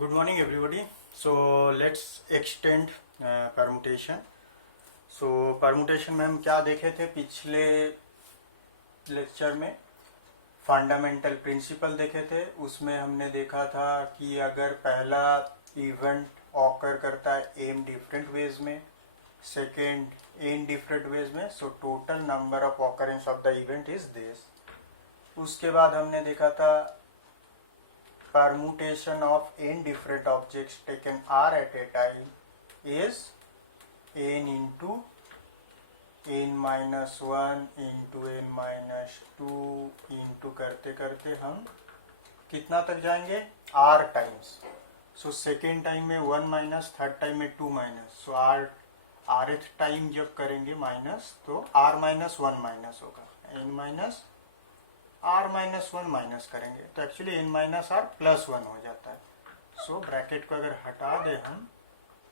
Good morning everybody. So let's extend permutation. So permutation में हम क्या देखे थे पिछले लेक्चर में? फंडामेंटल प्रिंसिपल देखे थे. उसमें हमने देखा था कि अगर पहला इवेंट ऑकर करता है एम डिफरेंट वेज में, सेकेंड एन डिफरेंट वेज में, सो total number of occurrence of the event is this. उसके बाद हमने देखा था permutation of n different objects taken r at a time is n into n minus 1 into n minus 2 into करते करते हम कितना तक जाएंगे r times. So second time में 1 माइनस, थर्ड टाइम में 2 माइनस. सो rth टाइम जब करेंगे माइनस तो r माइनस 1 माइनस होगा, n minus r minus 1 minus करेंगे तो actually n minus r plus 1 हो जाता है. सो ब्रैकेट को अगर हटा दे हम,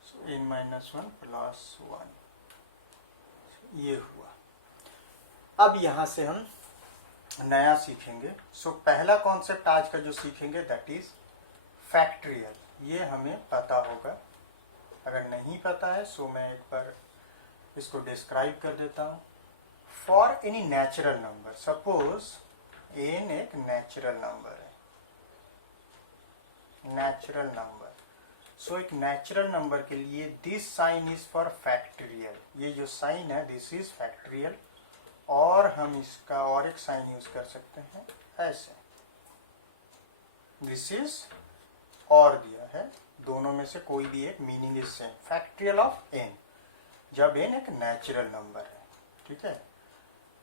सो n माइनस 1 प्लस 1 ये हुआ. अब यहाँ से हम नया सीखेंगे. सो पहला कॉन्सेप्ट आज का जो सीखेंगे दैट इज फैक्ट्रियल. ये हमें पता होगा. अगर नहीं पता है सो मैं एक बार इसको डिस्क्राइब कर देता हूँ. For any natural number, suppose n एक नेचुरल नंबर है, नेचुरल नंबर. सो एक नेचुरल नंबर के लिए this sign is for factorial. ये जो साइन है दिस इज फैक्टोरियल. और हम इसका और एक साइन यूज कर सकते हैं ऐसे, दिस इज और दिया है. दोनों में से कोई भी एक meaning is same. Factorial of n जब n एक नेचुरल नंबर है, ठीक है.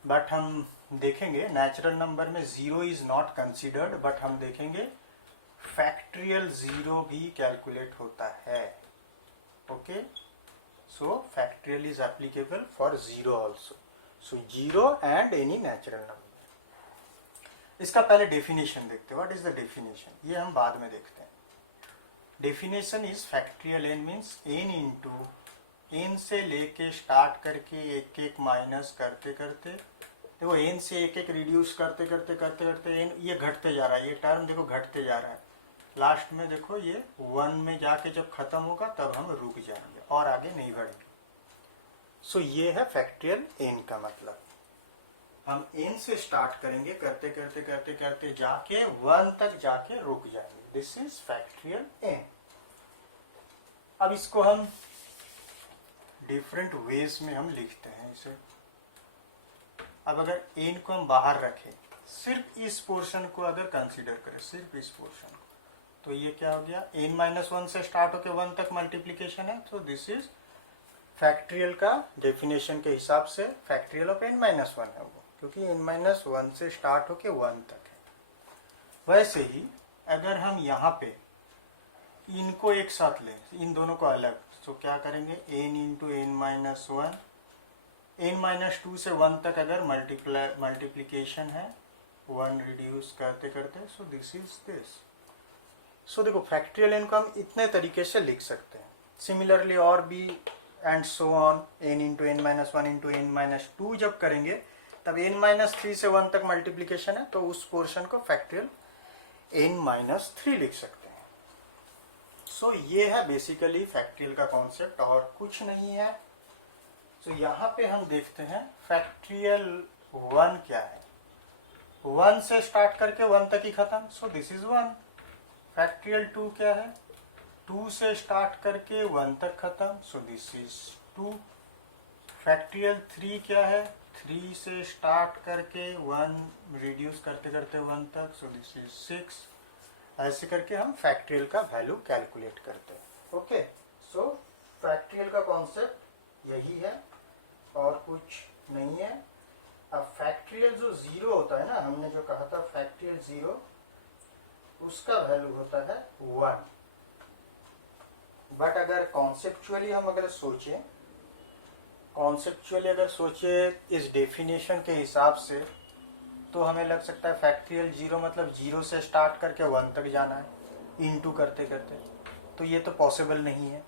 बट हम देखेंगे नेचुरल नंबर में zero is not considered, but हम देखेंगे फैक्टोरियल जीरो भी कैलकुलेट होता है. Okay, so factorial is applicable for zero also. So zero and any natural number. इसका पहले डेफिनेशन देखते हैं. व्हाट इज द डेफिनेशन, ये हम बाद में देखते हैं. Definition is factorial n means n into n से लेके स्टार्ट करके एक एक माइनस करते करते, देखो n से एक एक रिड्यूस करते करते करते करते n ये घटते जा रहा है. ये टर्म देखो घटते जा रहा है. लास्ट में देखो ये 1 में जाके जब खत्म होगा तब हम रुक जाएंगे और आगे नहीं बढ़ेंगे. सो ये है फैक्टोरियल n का मतलब. हम n से स्टार्ट करेंगे, करते करते करते करते जाके 1 तक जाके रुक जाएंगे. This is factorial n. अब इसको हम डिफरेंट वेज में हम लिखते हैं इसे. अब अगर n को हम बाहर रखें, सिर्फ इस पोर्शन को अगर कंसीडर करें, सिर्फ इस पोर्शन को, तो ये क्या हो गया, n माइनस 1 से स्टार्ट होके 1 तक मल्टीप्लीकेशन है. तो दिस इज फैक्टोरियल का डेफिनेशन के हिसाब से फैक्टोरियल ऑफ n माइनस 1 है वो, क्योंकि n माइनस 1 से स्टार्ट होके 1 तक है. वैसे ही अगर हम यहाँ पे इनको एक साथ लें, इन दोनों को अलग, तो क्या करेंगे n into n minus 1, n minus 2 से 1 तक अगर मल्टीप्लीकेशन है, 1 रिड्यूस करते करते, सो दिस इज दिस. सो देखो फैक्टोरियल n को हम इतने तरीके से लिख सकते हैं. सिमिलरली और भी and so on. n into n minus 1 into n minus 2 जब करेंगे तब n माइनस 3 से 1 तक मल्टीप्लीकेशन है, तो उस पोर्शन को फैक्टोरियल n माइनस 3 लिख सकते हैं. सो ये है बेसिकली फैक्टोरियल का कॉन्सेप्ट और कुछ नहीं है. तो यहाँ पे हम देखते हैं फैक्टोरियल 1 क्या है. 1 से स्टार्ट करके 1 तक ही खत्म, सो दिस इज 1. फैक्टोरियल 2 क्या है, 2 से स्टार्ट करके 1 तक खत्म, सो दिस इज 2. फैक्टोरियल 3 क्या है, 3 से स्टार्ट करके 1 रिड्यूस करते करते 1 तक, सो दिस इज 6. ऐसे करके हम फैक्टोरियल का वैल्यू कैलकुलेट करते हैं. ओके, सो फैक्टोरियल का कॉन्सेप्ट यही है और कुछ नहीं है. अब फैक्टोरियल जो जीरो होता है ना, हमने जो कहा था फैक्टोरियल जीरो, उसका वैल्यू होता है 1. बट अगर कॉन्सेप्चुअली हम अगर सोचे इस डेफिनेशन के हिसाब से, तो हमें लग सकता है फैक्टोरियल जीरो मतलब जीरो से स्टार्ट करके 1 तक जाना है इनटू करते करते. तो ये तो पॉसिबल नहीं है,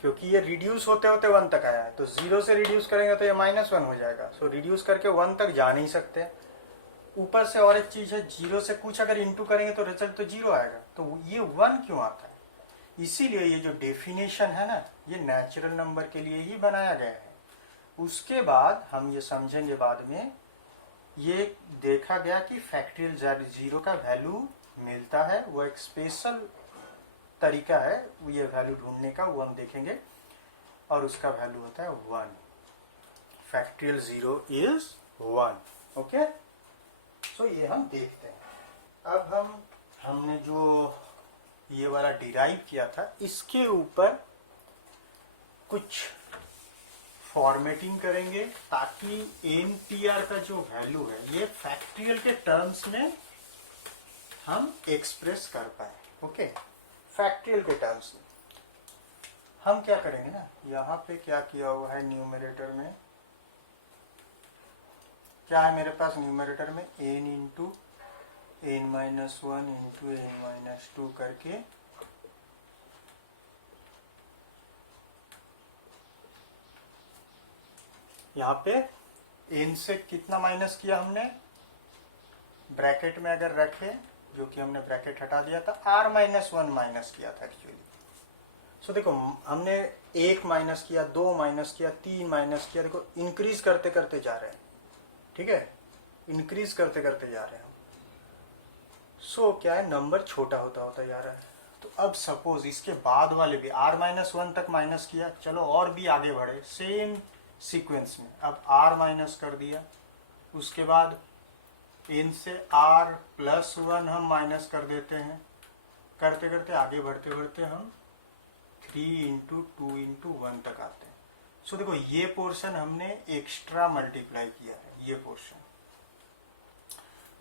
क्योंकि ये रिड्यूस होते होते 1 तक आया है. तो जीरो से रिड्यूस करेंगे तो ये माइनस 1 हो जाएगा. सो रिड्यूस करके 1 तक जा नहीं सकते. ऊपर से और एक चीज है, 0 से कुछ अगर इंटू करेंगे तो रिजल्ट तो 0 आएगा, तो ये 1 क्यों आता है? इसीलिए ये जो डेफिनेशन है ना, ये नेचुरल नंबर के लिए ही बनाया गया है। उसके बाद हम ये समझेंगे बाद में, ये देखा गया कि फैक्टरियल 0 का वैल्यू मिलता है, वो एक स्पेशल तरीका है ये वैल्यू ढूंढने का, वो हम देखेंगे, और उसका वैल्यू होता है 1। Factorial 0 is 1। ओके, सो ये हम देखते हैं। अब हमने जो ये वाला डिराइव किया था, इसके ऊपर कुछ फॉर्मेटिंग करेंगे ताकि एनपीआर का जो वैल्यू है ये फैक्टरियल के टर्म्स में हम एक्सप्रेस कर पाए। ओके, फैक्टरियल के टर्म्स में हम क्या करेंगे ना, यहाँ पे क्या किया हुआ है न्यूमरेटर में, क्या है मेरे पास न्यूमरेटर में, n into n-1 into n-2 करके यहाँ पे n से कितना माइनस किया हमने, ब्रैकेट में अगर रखे, जो कि हमने ब्रैकेट हटा दिया था, r-1 माइनस किया था एक्चुअली। सो देखो हमने 1 माइनस किया, 2 माइनस किया, 3 माइनस किया, देखो इंक्रीज करते करते जा रहे हैं, ठीक है, इंक्रीज करते करते जा रहे हैं। सो क्या है, नंबर छोटा होता होता जा रहा है। तो अब सपोज इसके बाद वाले भी r-1 तक माइनस किया, चलो और भी आगे बढ़े सेम सीक्वेंस में, अब r माइनस कर दिया, उसके बाद n से r+1 हम माइनस कर देते हैं, करते करते आगे बढ़ते बढ़ते हम 3 इंटू 2 इंटू 1 तक आते हैं। सो देखो ये पोर्शन हमने एक्स्ट्रा मल्टीप्लाई किया है, ये पोर्शन।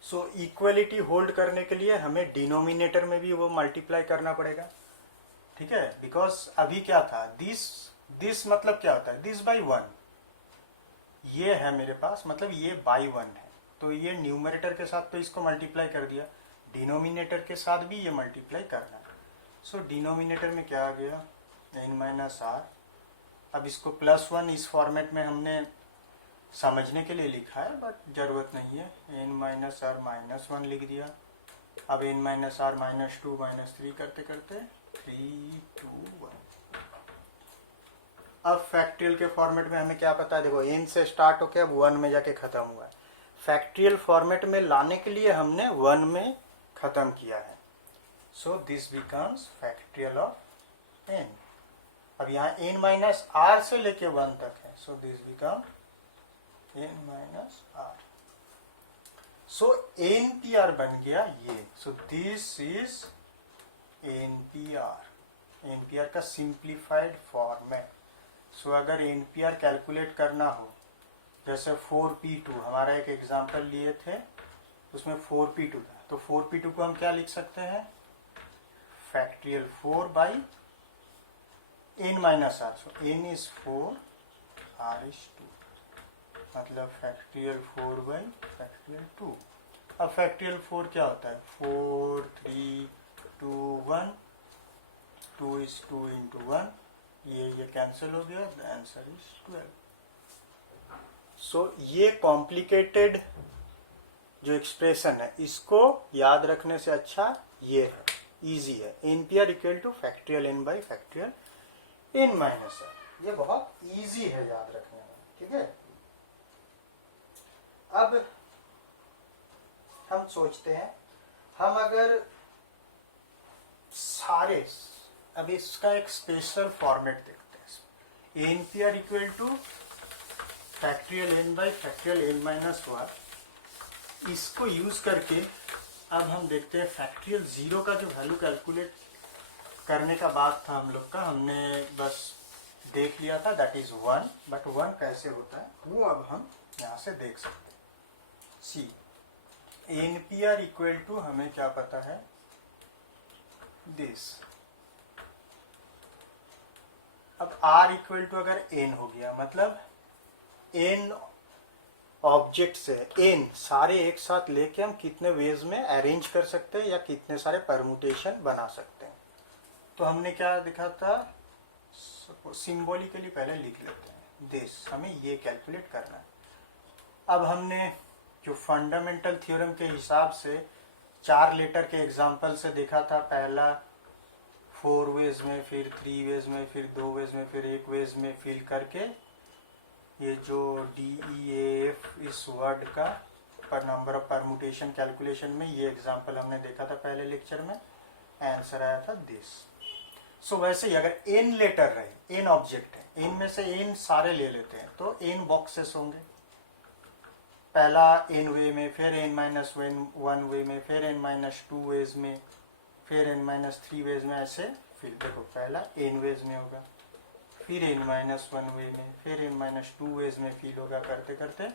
सो इक्वलिटी होल्ड करने के लिए हमें डिनोमिनेटर में भी वो मल्टीप्लाई करना पड़ेगा, ठीक है, बिकॉज अभी क्या था, दिस मतलब क्या होता है, दिस बाई 1, ये है मेरे पास, मतलब ये बाई 1 है, तो ये न्यूमरेटर के साथ तो इसको मल्टीप्लाई कर दिया, डिनोमिनेटर के साथ भी ये मल्टीप्लाई करना है। सो डिनोमिनेटर में क्या आ गया, n-r, अब इसको +1 इस फॉर्मेट में हमने समझने के लिए लिखा है, बट जरूरत नहीं है, n-r-1 लिख दिया। अब n-r-2 -3 करते करते 3 2 1। अब फैक्टरियल के फॉर्मेट में हमें क्या पता है, देखो n से स्टार्ट होके अब 1 में जाके खत्म हुआ है, फैक्टरियल फॉर्मेट में लाने के लिए हमने 1 में खत्म किया है। So this becomes factorial of n। अब यहाँ n-r से लेके 1 तक है, so this become n-r। So npr बन गया ये, सो दिस इज npr का सिंप्लीफाइड फॉर्मेट। सो अगर npr कैलकुलेट करना हो, जैसे 4p2 हमारा एक एग्जांपल लिए थे, उसमें 4p2 था, तो 4p2 को हम क्या लिख सकते हैं, factorial 4 by n-r। So n is 4, r is 2, मतलब फैक्टरियल 4 बाई फैक्टरियल 2। अब फैक्टरियल 4 क्या होता है, 4 3 2 1, 2 इज 2 इंटू 1, ये कैंसिल हो गया, द आंसर इज 12। सो ये कॉम्प्लिकेटेड जो एक्सप्रेशन है, इसको याद रखने से अच्छा ये है, इजी है, npr equal to factorial n by factorial n-r, ये बहुत इजी है याद रखने में, ठीक है। अब हम सोचते हैं, हम अगर सारे, अब इसका एक स्पेशल फॉर्मेट देखते हैं, npr equal to factorial n by factorial n-1, इसको यूज करके अब हम देखते हैं फैक्टरियल 0 का जो वैल्यू कैलकुलेट करने का बात था हम लोग का, हमने बस देख लिया था, दैट इज 1, बट 1 कैसे होता है वो अब हम यहाँ से देख सकते हैं। सी npr इक्वल टू हमें क्या पता है, दिस। अब r इक्वल टू अगर n हो गया, मतलब n ऑब्जेक्ट से n सारे एक साथ लेके हम कितने वेज में अरेंज कर सकते हैं या कितने सारे परमुटेशन बना सकते हैं। तो हमने क्या दिखा था, सिंबॉलिकली पहले लिख लेते हैं, दिस, हमें ये कैलकुलेट करना है। अब हमने जो फंडामेंटल थ्योरम के हिसाब से 4 लेटर के एग्जाम्पल से देखा था, पहला 4 वेज में, फिर 3 वेज में, फिर 2 वेज में, फिर 1 वेज में फिल करके ये जो DEAF इस वर्ड का पर नंबर ऑफ परमुटेशन कैलकुलेशन में, ये एग्जाम्पल हमने देखा था पहले लेक्चर में, आंसर आया था दिस। सो वैसे ही अगर n लेटर रहे, n ऑब्जेक्ट है, n में से n सारे ले लेते हैं तो n बॉक्सेस होंगे, पहला n वे में, फिर n-1 वे में, फिर n-2 वेज में, फिर n-3 वेज में, ऐसे फिर देखो पहला n वेज में होगा, फिर n-1 वे में, फिर n-2 वेज में फिल होगा, करते करते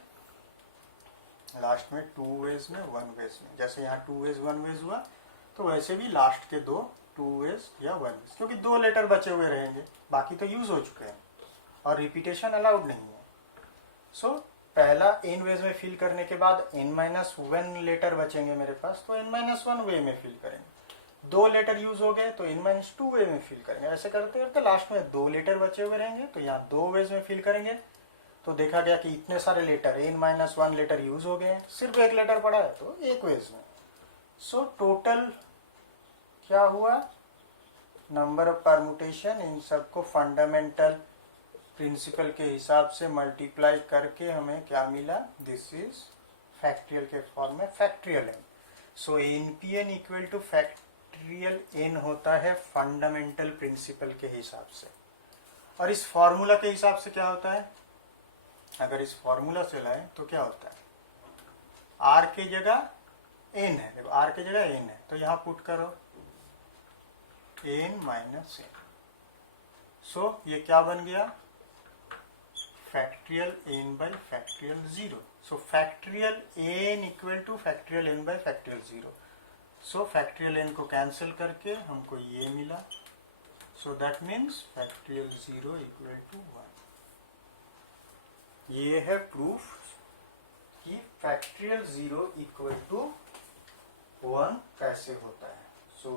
लास्ट में 2 वेज में, 1 वेज में। जैसे यहाँ 2 वेज 1 वेज हुआ तो वैसे भी लास्ट के 2 वेज या 1 वेज, क्योंकि 2 लेटर बचे हुए रहेंगे, बाकी तो यूज हो चुके हैं और रिपीटेशन अलाउड नहीं है। सो पहला n वेज में फिल करने के बाद n-1 लेटर बचेंगे मेरे पास, तो n-1 वे में फिल करेंगे। 2 लेटर यूज हो गए तो n-2 वे में फिल करेंगे। ऐसे करते करते लास्ट में 2 लेटर बचे हुए रहेंगे, तो यहाँ 2 वेज में फिल करेंगे। तो देखा गया कि इतने सारे लेटर, n-1 लेटर यूज हो गए हैं, सिर्फ 1 लेटर पड़ा है तो 1 वेज में। सो टोटल क्या हुआ, नंबर ऑफ परमुटेशन, इन सबको फंडामेंटल प्रिंसिपल के हिसाब से मल्टीप्लाई करके हमें क्या मिला, दिस इज फैक्ट्रियल के फॉर्म में factorial n। So NPN equal to factorial n होता है फंडामेंटल प्रिंसिपल के हिसाब से। और इस फॉर्मूला के हिसाब से क्या होता है, अगर इस फॉर्मूला से लाएं तो क्या होता है, r की जगह n है, देखो r की जगह n है तो यहाँ पुट करो n-n। सो ये क्या बन गया, factorial n by factorial 0। So factorial n equal to factorial n by factorial 0। So factorial n को कैंसिल करके हमको ये मिला। So that means factorial 0 equal to 1। ये है प्रूफ कि फैक्ट्रियल 0 इक्वल टू 1 कैसे होता है। सो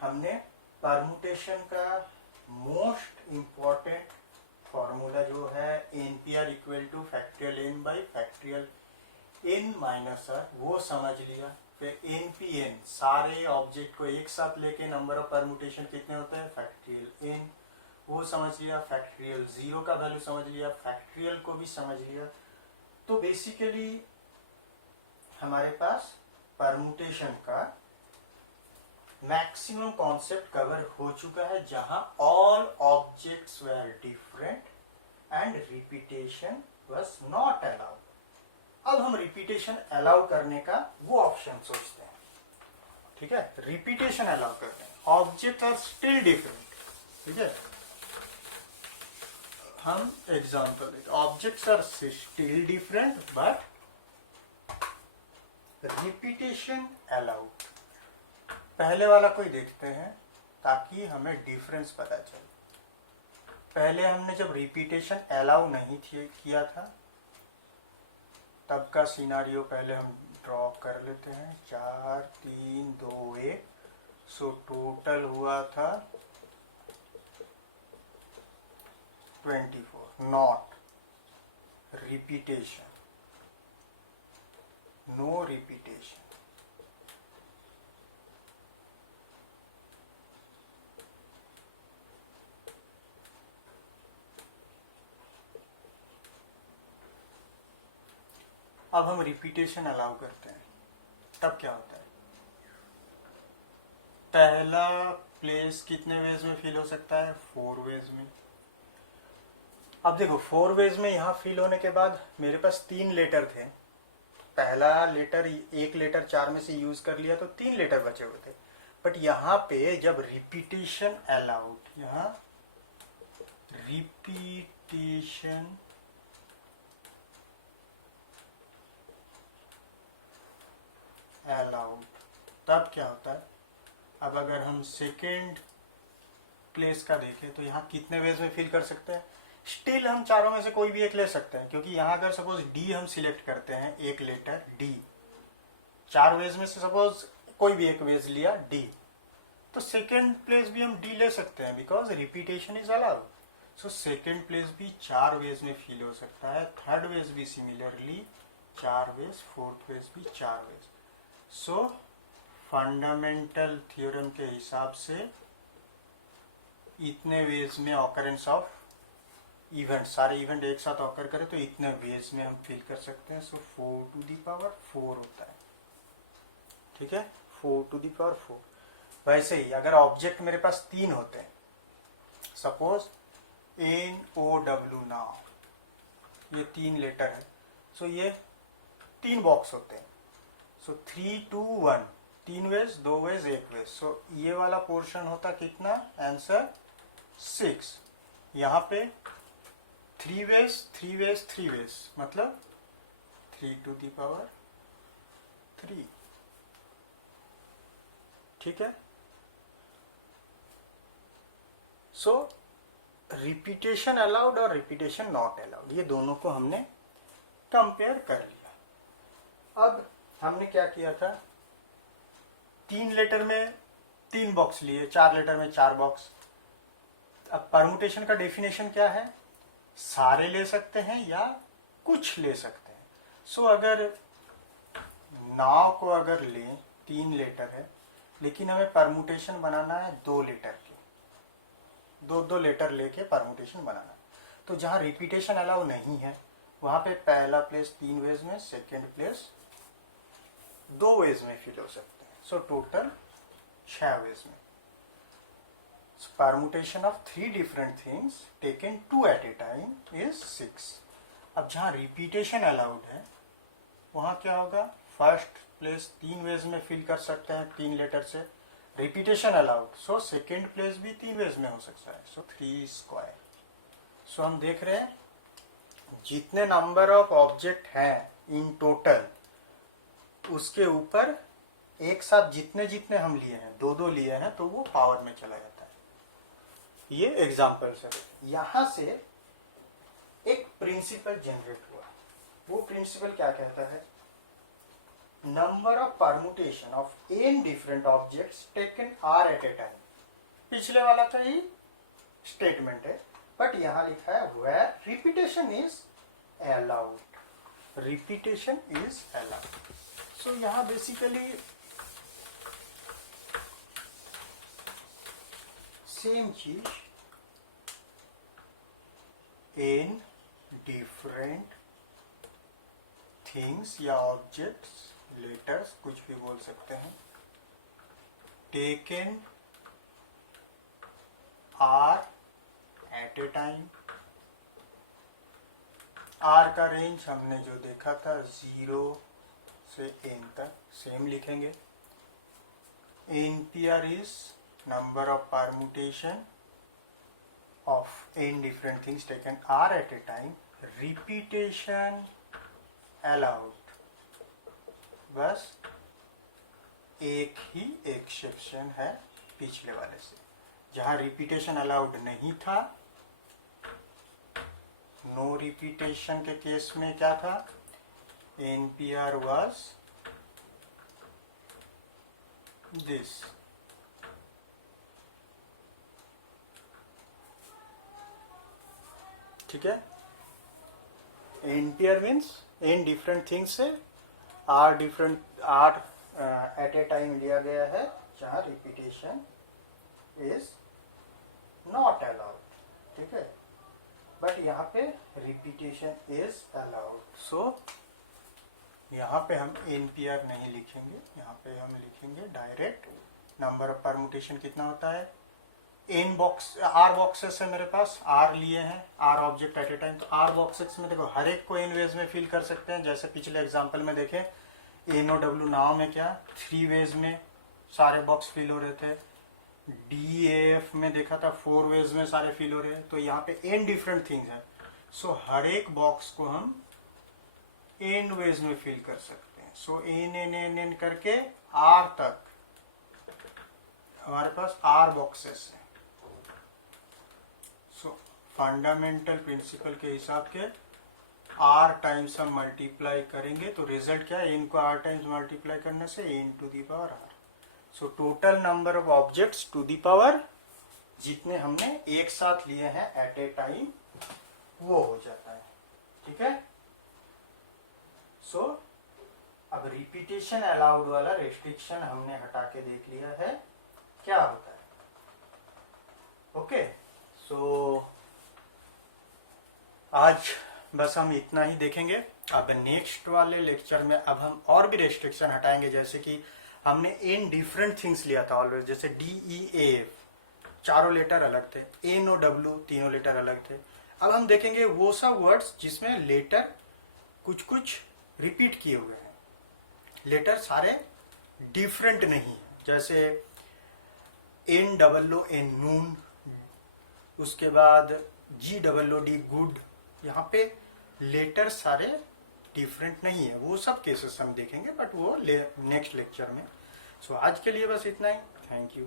हमने परमुटेशन का मोस्ट इम्पॉर्टेंट फॉर्मूला जो है NPR equal to factorial n by factorial n minus r, वो समझ लिया। फिर NPN, सारे ऑब्जेक्ट को एक साथ लेके नंबर ऑफ परमुटेशन कितने होते हैं, फैक्ट्रियल n, वो समझ लिया। फैक्ट्रियल 0 का वैल्यू समझ लिया, फैक्ट्रियल को भी समझ लिया। तो बेसिकली हमारे पास परमुटेशन का मैक्सिमम कॉन्सेप्ट कवर हो चुका है, जहां all objects were different and repetition was not allowed. अब हम रिपीटेशन अलाउ करने का वो ऑप्शन सोचते हैं, ठीक है, रिपीटेशन अलाउ करते हैं, ऑब्जेक्ट आर स्टिल डिफरेंट, ठीक है। हम एग्जांपल देते, objects are still different but repetition allowed. पहले वाला कोई देखते हैं ताकि हमें डिफरेंस पता चले। पहले हमने जब रिपीटेशन अलाउ नहीं किया था तब का सिनारियो पहले हम ड्रॉ कर लेते हैं। 4 3 2 1। सो टोटल हुआ था 24, नॉट रिपीटेशन, नो रिपीटेशन। अब हम रिपीटेशन अलाउ करते हैं, तब क्या होता है, पहला प्लेस कितने वेज में फिल हो सकता है, 4 वेज में। अब देखो 4 वेज में यहाँ फिल होने के बाद मेरे पास 3 लेटर थे, पहला लेटर 1 लेटर 4 में से यूज कर लिया तो 3 लेटर बचे हुए थे। बट यहाँ पे जब रिपीटेशन अलाउड, यहाँ रिपीटेशन अलाउड, तब क्या होता है। अब अगर हम सेकेंड प्लेस का देखें तो यहाँ कितने वेज में फिल कर सकते हैं, स्टिल हम चारों में से कोई भी एक ले सकते हैं, क्योंकि यहाँ अगर सपोज डी हम सिलेक्ट करते हैं, एक लेटर डी, 4 वेज में से सपोज कोई भी एक वेज लिया डी, तो सेकेंड प्लेस भी हम डी ले सकते हैं because repetition is allowed. So second place भी 4 वेज में फिल हो सकता है, थर्ड वेज भी सिमिलरली 4 वेज, फोर्थ वेज भी 4 वेज। सो फंडामेंटल थ्योरम के हिसाब से इतने वेज में ऑकरेंस ऑफ इवेंट, सारे इवेंट एक साथ ऑकर करे तो इतने वेज में हम फील कर सकते हैं। सो 4 टू दी पावर 4 होता है, ठीक है, 4 टू दी पावर 4। वैसे ही अगर ऑब्जेक्ट मेरे पास 3 होते हैं, सपोज NOW नाउ, ये 3 लेटर है, सो ये 3 बॉक्स होते हैं। सो 3 2 1, 3 वेज, 2 वेज, 1 वेज। सो ये वाला पोर्शन होता कितना, आंसर 6। यहाँ पे 3 वेज 3 वेज 3 वेज, मतलब 3 टू दी पावर 3, ठीक है। सो रिपीटेशन अलाउड और रिपीटेशन नॉट अलाउड, ये दोनों को हमने कंपेयर कर लिया। अब हमने क्या किया था, 3 लेटर में 3 बॉक्स लिए, 4 लेटर में 4 बॉक्स। अब परमुटेशन का डेफिनेशन क्या है, सारे ले सकते हैं या कुछ ले सकते हैं। सो अगर नाव को अगर लें, 3 लेटर है, लेकिन हमें परमुटेशन बनाना है 2 लेटर की, 2 लेटर लेके परमुटेशन बनाना है, तो जहां रिपीटेशन अलाउ नहीं है वहां पे पहला प्लेस 3 वेज में, सेकेंड प्लेस 2 वेज में फिल हो सकते हैं। सो टोटल 6 वेज में। Permutation of 3 different things taken 2 at a time is 6। अब जहां रिपीटेशन अलाउड है वहां क्या होगा, फर्स्ट प्लेस 3 वेज में फिल कर सकते हैं 3 लेटर से, repetition allowed, so second place भी 3 वेज में हो सकता है, सो 3 स्क्वायर। सो हम देख रहे हैं जितने नंबर ऑफ ऑब्जेक्ट हैं इन टोटल, उसके ऊपर एक साथ जितने जितने हम लिए हैं, 2 लिए हैं, तो वो पावर में चला जाता है। ये एग्जाम्पल से यहां से एक प्रिंसिपल जनरेट हुआ। वो प्रिंसिपल क्या कहता है, number of permutation of n different objects taken r at a time. पिछले वाला का ही स्टेटमेंट है, बट यहां लिखा है where repetition is allowed, repetition is allowed. So यहां बेसिकली सेम चीज, n डिफरेंट थिंग्स या ऑब्जेक्ट्स, लेटर्स, कुछ भी बोल सकते हैं, taken r at a time. R का रेंज हमने जो देखा था 0 से n तक, सेम लिखेंगे। NPR is number of permutation of n different things taken r at a time, repetition allowed. बस एक ही एक्सेप्शन है पिछले वाले से, जहां रिपीटेशन अलाउड नहीं था, नो रिपीटेशन के केस में क्या था, NPR was this। ठीक है, NPR means n different things से r different r at a time लिया गया है, जहां रिपीटेशन इज नॉट अलाउड, ठीक है, बट यहाँ पे रिपीटेशन इज अलाउड। सो यहाँ पे हम NPR नहीं लिखेंगे, यहाँ पे हम लिखेंगे डायरेक्ट नंबर ऑफ परमुटेशन कितना होता है, n बॉक्स, r बॉक्सेस है मेरे पास, r लिए हैं, r object at a time, तो r बॉक्सेस में देखो हर एक को n वेज में फिल कर सकते हैं। जैसे पिछले एग्जांपल में देखें, NOW नाव में क्या 3 वेज में सारे बॉक्स फिल हो रहे थे, DAF में देखा था 4 वेज में सारे फिल हो रहे हैं, तो यहाँ पे n डिफरेंट थिंग्स है। सो हर एक बॉक्स को हम n वेज में फिल कर सकते हैं। सो n करके r तक हमारे पास r बॉक्सेस है। सो फंडामेंटल प्रिंसिपल के हिसाब के r टाइम्स हम मल्टीप्लाई करेंगे तो रिजल्ट क्या है, n को r टाइम्स मल्टीप्लाई करने से n to the power r। So total number of objects to the power जितने हमने एक साथ लिए हैं एट ए टाइम वो हो जाता है, ठीक है। सो अब रिपीटेशन अलाउड वाला रेस्ट्रिक्शन हमने हटा के देख लिया है क्या होता है। ओके, सो आज बस हम इतना ही देखेंगे। अब नेक्स्ट वाले लेक्चर में अब हम और भी रेस्ट्रिक्शन हटाएंगे, जैसे कि हमने एन डिफरेंट थिंग्स लिया था ऑलवेज, जैसे DEAF चारों लेटर अलग थे, NOW तीनों लेटर अलग थे। अब हम देखेंगे वो सब वर्ड्स जिसमें लेटर कुछ कुछ रिपीट किए हुए हैं, लेटर सारे डिफरेंट नहीं है, जैसे NOON नून, उसके बाद GOOD गुड, यहाँ पे लेटर सारे डिफरेंट नहीं है। वो सब केसेस हम देखेंगे बट वो नेक्स्ट लेक्चर में। सो आज के लिए बस इतना ही। Thank you.